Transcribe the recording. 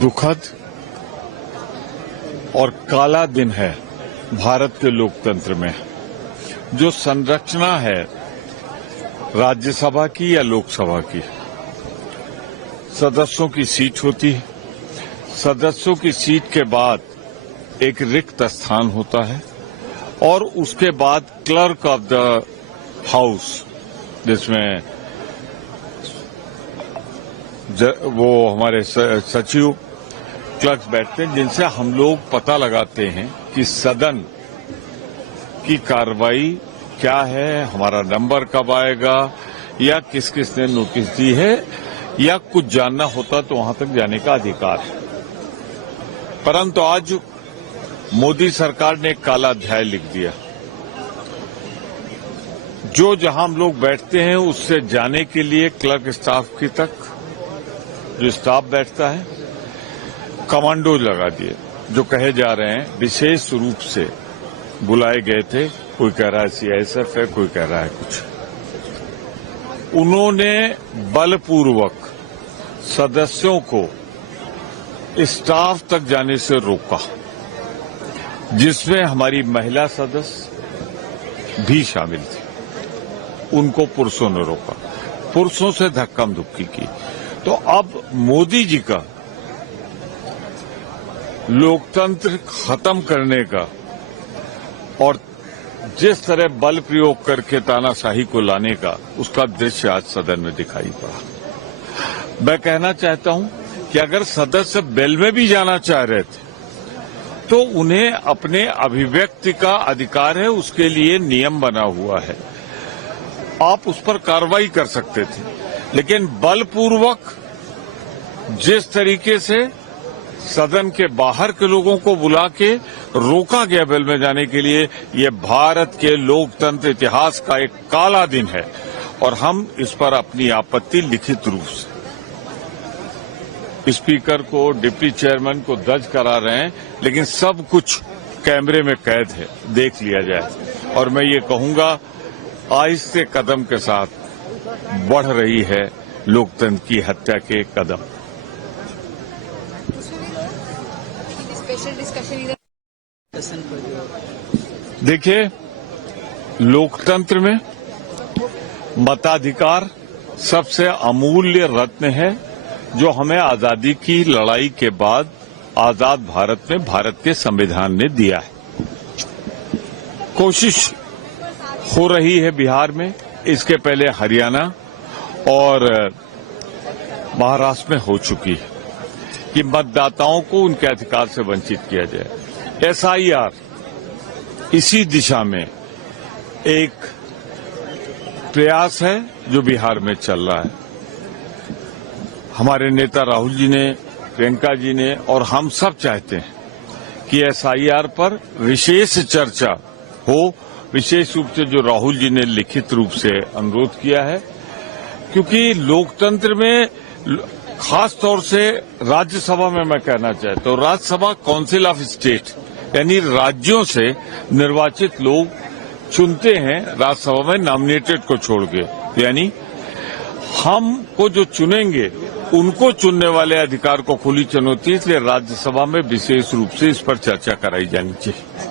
दुखद और काला दिन है भारत के लोकतंत्र में। जो संरचना है राज्यसभा की या लोकसभा की, सदस्यों की सीट होती है, सदस्यों की सीट के बाद एक रिक्त स्थान होता है और उसके बाद क्लर्क ऑफ द हाउस, जिसमें वो हमारे सचिव क्लर्क बैठते हैं, जिनसे हम लोग पता लगाते हैं कि सदन की कार्रवाई क्या है, हमारा नंबर कब आएगा, या किस किस ने नोटिस दी है, या कुछ जानना होता तो वहां तक जाने का अधिकार है। परंतु आज मोदी सरकार ने एक काला अध्याय लिख दिया। जो जहां हम लोग बैठते हैं उससे जाने के लिए क्लर्क स्टाफ की तक जो स्टाफ बैठता है, कमांडो लगा दिए, जो कहे जा रहे हैं विशेष रूप से बुलाए गए थे। कोई कह रहा है सीआईएसएफ है, कोई कह रहा है कुछ। उन्होंने बलपूर्वक सदस्यों को स्टाफ तक जाने से रोका, जिसमें हमारी महिला सदस्य भी शामिल थी। उनको पुरुषों ने रोका, पुरुषों से धक्कम धुक्की की। तो अब मोदी जी का लोकतंत्र खत्म करने का और जिस तरह बल प्रयोग करके तानाशाही को लाने का, उसका दृश्य आज सदन में दिखाई पड़ा। मैं कहना चाहता हूं कि अगर सदस्य बेल में भी जाना चाह रहे थे तो उन्हें अपने अभिव्यक्ति का अधिकार है, उसके लिए नियम बना हुआ है, आप उस पर कार्रवाई कर सकते थे। लेकिन बलपूर्वक जिस तरीके से सदन के बाहर के लोगों को बुला के रोका गया बेल में जाने के लिए, ये भारत के लोकतंत्र इतिहास का एक काला दिन है और हम इस पर अपनी आपत्ति लिखित रूप से स्पीकर को, डिप्टी चेयरमैन को दर्ज करा रहे हैं। लेकिन सब कुछ कैमरे में कैद है, देख लिया जाए। और मैं ये कहूंगा, आहिस्ते कदम के साथ बढ़ रही है लोकतंत्र की हत्या के कदम। देखिए, लोकतंत्र में मताधिकार सबसे अमूल्य रत्न है, जो हमें आजादी की लड़ाई के बाद आजाद भारत में भारत के संविधान ने दिया है। कोशिश हो रही है बिहार में, इसके पहले हरियाणा और महाराष्ट्र में हो चुकी है कि मतदाताओं को उनके अधिकार से वंचित किया जाए। एसआईआर इसी दिशा में एक प्रयास है जो बिहार में चल रहा है। हमारे नेता राहुल जी ने, प्रियंका जी ने और हम सब चाहते हैं कि एसआईआर पर विशेष चर्चा हो, विशेष रूप से जो राहुल जी ने लिखित रूप से अनुरोध किया है, क्योंकि लोकतंत्र में खास तौर से राज्यसभा में मैं कहना चाहता हूं, राज्यसभा काउंसिल ऑफ स्टेट यानी राज्यों से निर्वाचित लोग चुनते हैं राज्यसभा में नॉमिनेटेड को छोड़ के, यानी हमको जो चुनेंगे उनको चुनने वाले अधिकार को खुली चुनौती, इसलिए राज्यसभा में विशेष रूप से इस पर चर्चा कराई जानी चाहिए।